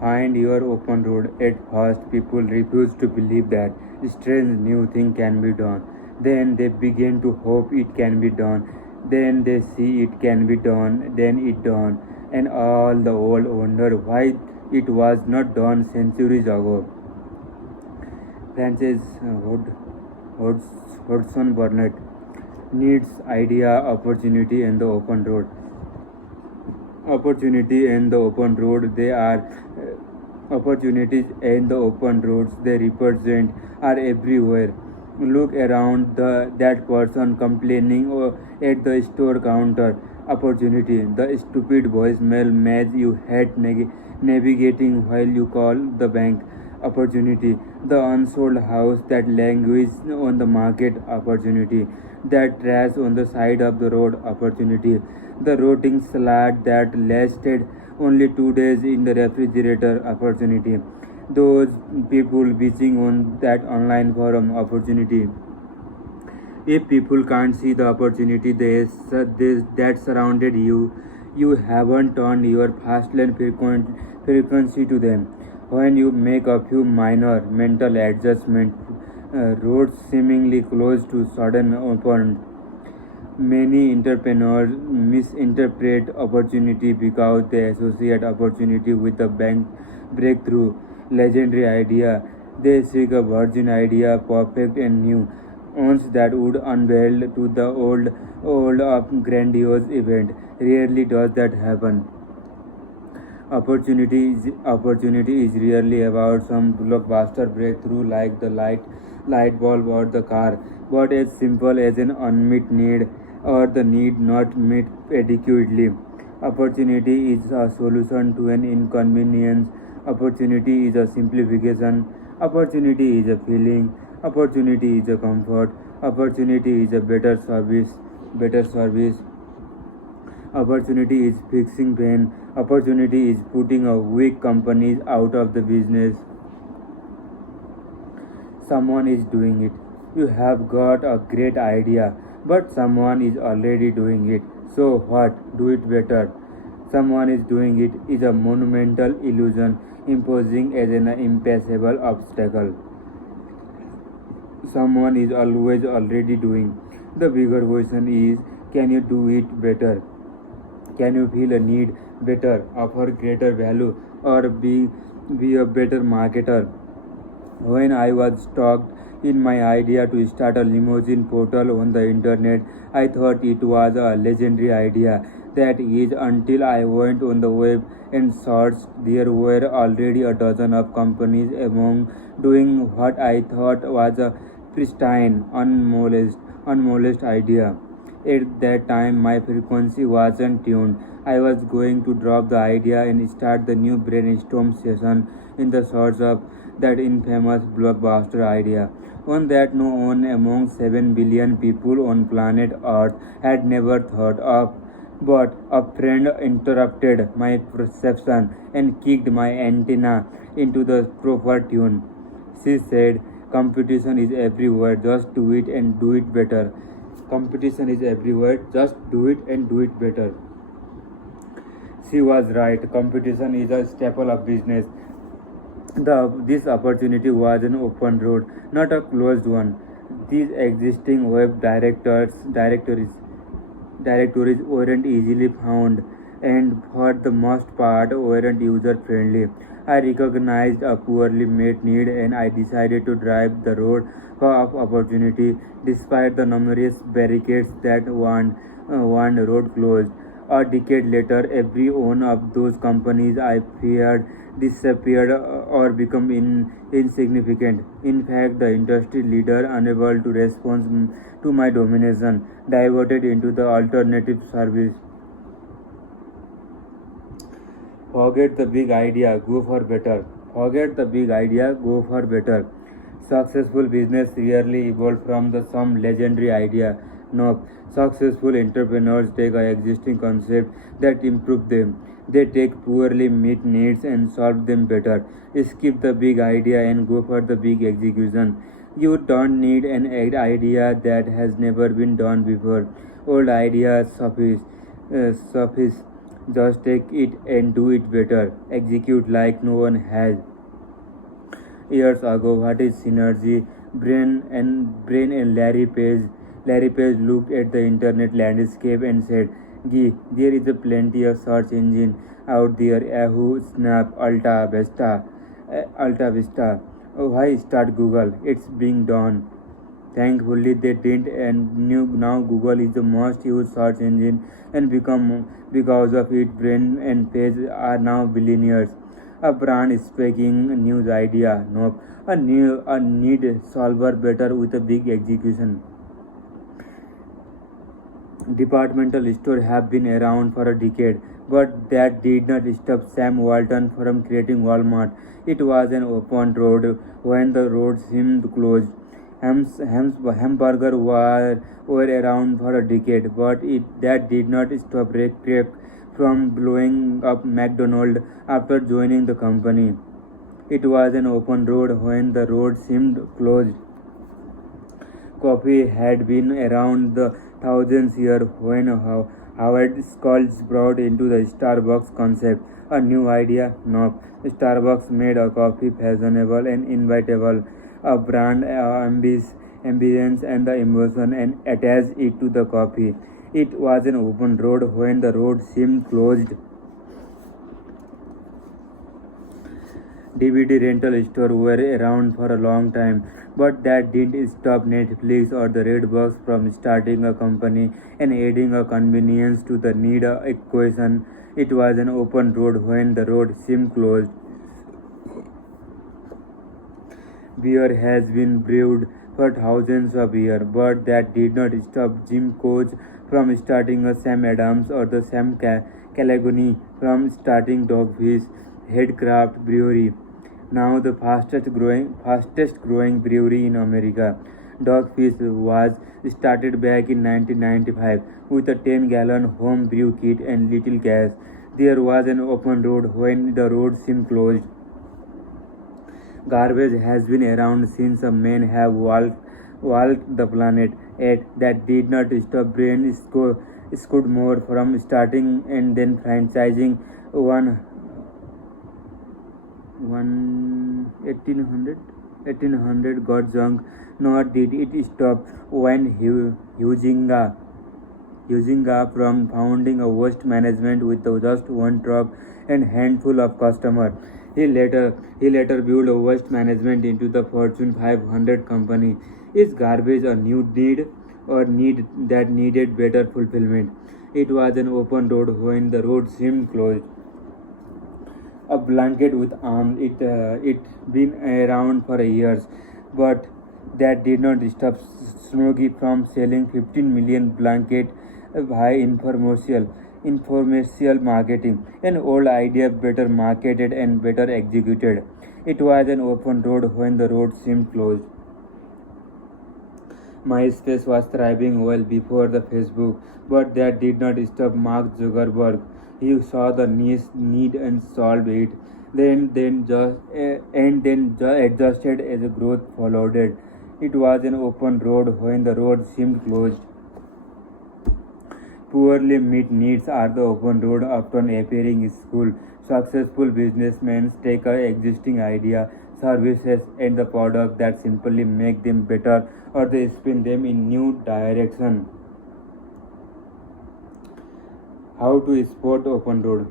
Find your open road. At first, people refuse to believe that strange new thing can be done. Then they begin to hope it can be done. Then they see it can be done. Then it done. And all the world wonder why it was not done centuries ago. Francis Hodgson Burnett needs idea, opportunity, and the open road. Opportunity and the open road, they are opportunities and the open roads they represent are everywhere. Look around that person complaining at the store counter. Opportunity. The stupid voicemail maze you hate navigating while you call the bank. Opportunity. The unsold house that languishes on the market. Opportunity. That trash on the side of the road. Opportunity. The rotting salad that lasted only 2 days in the refrigerator. Opportunity. Those people bitching on that online forum. Opportunity. If people can't see the opportunity that surrounded you, you haven't turned your fast lane frequency to them. When you make a few minor mental adjustments, roads seemingly close to sudden open. Many entrepreneurs misinterpret opportunity because they associate opportunity with a bank breakthrough, legendary idea. They seek a virgin idea, perfect and new, once that would unveil to the old of grandiose event. Rarely does that happen. Opportunity is rarely about some blockbuster breakthrough like the light bulb or the car, but as simple as an unmet need or the need not met adequately. Opportunity is a solution to an inconvenience. Opportunity is a simplification. Opportunity is a feeling. Opportunity is a comfort. Opportunity is a better service. Opportunity is fixing pain. Opportunity is putting a weak companies out of the business. Someone is doing it. You have got a great idea, but someone is already doing it. So what? Do it better. Someone is doing it is a monumental illusion, imposing as an impassable obstacle. Someone is always already doing. The bigger question is, can you do it better? Can you feel a need better, offer greater value, or be a better marketer? When I was stuck in my idea to start a limousine portal on the internet, I thought it was a legendary idea. That is until I went on the web and searched. There were already a dozen of companies among doing what I thought was a pristine, unmolested idea. At that time, my frequency wasn't tuned. I was going to drop the idea and start the new brainstorm session in the search of that infamous blockbuster idea. One that no one among 7 billion people on planet Earth had never thought of. But a friend interrupted my perception and kicked my antenna into the proper tune. She said, competition is everywhere, just do it and do it better. Competition is everywhere, just do it and do it better. She was right. Competition is a staple of business. This opportunity was an open road, not a closed one. These existing web directories weren't easily found, and for the most part weren't user friendly. I recognized a poorly met need and I decided to drive the road of opportunity despite the numerous barricades that one road closed. A decade later, every one of those companies I feared disappeared or become insignificant. In fact, the industry leader, unable to respond to my domination, diverted into the alternative service. Forget the big idea, go for better. Forget the big idea, go for better. Successful business rarely evolve from the some legendary idea. No, successful entrepreneurs take an existing concept that improve them. They take poorly met needs and solve them better. Skip the big idea and go for the big execution. You don't need an idea that has never been done before. Old ideas suffice. Just take it and do it better. Execute like no one has. Years ago, what is synergy? Brain and Larry Page. Larry Page looked at the internet landscape and said, "Gee, there is a plenty of search engine out there. Yahoo, Snap, Alta Vista. Oh, why start Google? It's being done." Thankfully, they didn't, and now Google is the most used search engine, and become because of it, Brain and Page are now billionaires. A brand speaking news idea, nope. A need solver better with a big execution. Departmental stores have been around for a decade, but that did not stop Sam Walton from creating Walmart. It was an open road when the road seemed closed. Hamburger were around for a decade, but that did not stop Ray Kroc from blowing up McDonald after joining the company. It was an open road when the road seemed closed. Coffee had been around the thousands years when Howard Schultz brought into the Starbucks concept. A new idea? No. Starbucks made a coffee fashionable and invitable, a brand ambience and the emotion, and attached it to the coffee. It was an open road when the road seemed closed. DVD rental stores were around for a long time, but that didn't stop Netflix or the Redbox from starting a company and adding a convenience to the need equation. It was an open road when the road seemed closed. Beer has been brewed for thousands of years, but that did not stop Jim Koch from starting a Sam Adams or the Sam Calagoni from starting Dogfish Headcraft Brewery, now the fastest growing brewery in America. Dogfish was started back in 1995 with a 10-gallon home brew kit and little gas. There was an open road when the road seemed closed. Garbage has been around since men have walked the planet, yet that did not stop Brian Scudmore from starting and then franchising one 1800 got junk, nor did it stop when Huizinga from founding a waste management with just one truck and handful of customers. He later built a waste management into the Fortune 500 company. Is garbage a new need or need that needed better fulfillment? It was an open road when the road seemed closed. A blanket with arms. It been around for years, but that did not stop Smokey from selling 15 million blanket by informational marketing. An old idea better marketed and better executed. It was an open road when the road seemed closed. MySpace was thriving well before the Facebook, but that did not stop Mark Zuckerberg. He saw the need and solved it. Then just adjusted as the growth followed. It was an open road when the road seemed closed. Poorly met needs are the open road often appearing in school. Successful businessmen take a existing idea, services, and the product that simply make them better or they spin them in new direction. How to spot open road?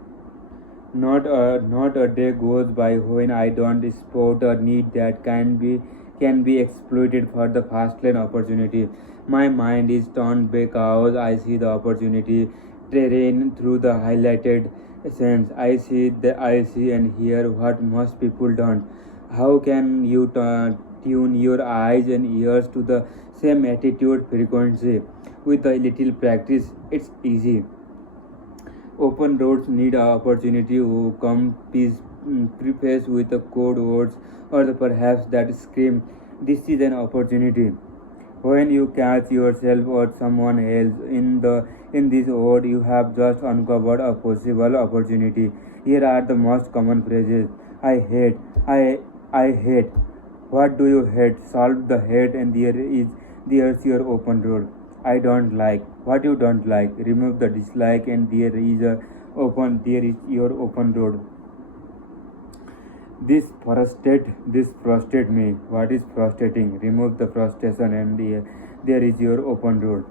Not a day goes by when I don't spot a need that can be exploited for the fast lane opportunity. My mind is turned because I see the opportunity terrain through the highlighted sense. I see and hear what most people don't. How can you tune your eyes and ears to the same attitude frequency? With a little practice, it's easy. Open roads need an opportunity who come preface with the code words or perhaps that scream, "This is an opportunity." When you catch yourself or someone else in this word, you have just uncovered a possible opportunity. Here are the most common phrases. I hate. I hate. What do you hate? Solve the hate and there's your open road. I don't like. What you don't like? Remove the dislike and there is open, there is your open road. This frustrate me. What is frustrating? Remove the frustration and there is your open road.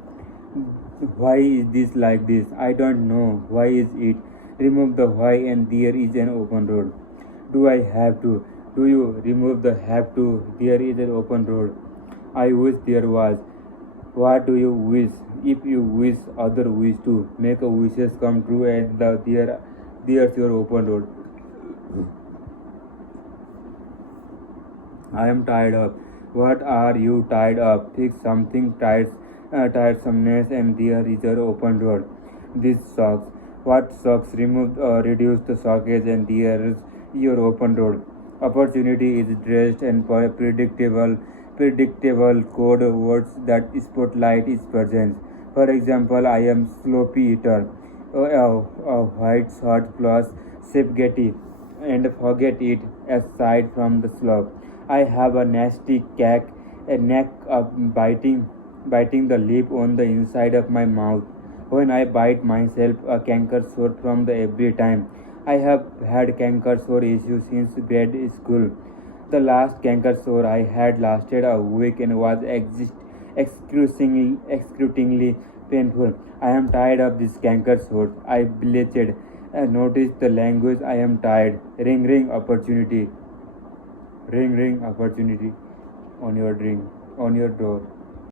Why is this like this? I don't know. Why is it? Remove the why and there is an open road. Do I have to? Do you remove the have to? There is an open road. I wish there was. What do you wish? If you wish other wish to make a wishes come true and there's your open road. I am tired of. What are you tired of? Fix something tiresomeness and there is your open road. This sucks. What sucks? Reduce the sockets and there is your open road. Opportunity is dressed and predictable code words that spotlight is present. For example, I am sloppy eater. White short plus spaghetti and forget it aside from the slop. I have a nasty a knack of biting the lip on the inside of my mouth. When I bite myself, a canker sore from the every time. I have had canker sore issues since grade school. The last canker sore I had lasted a week and was excruciatingly painful. I am tired of this canker sore. I bleated. Notice the language. I am tired. Ring ring opportunity. Ring ring opportunity on your door.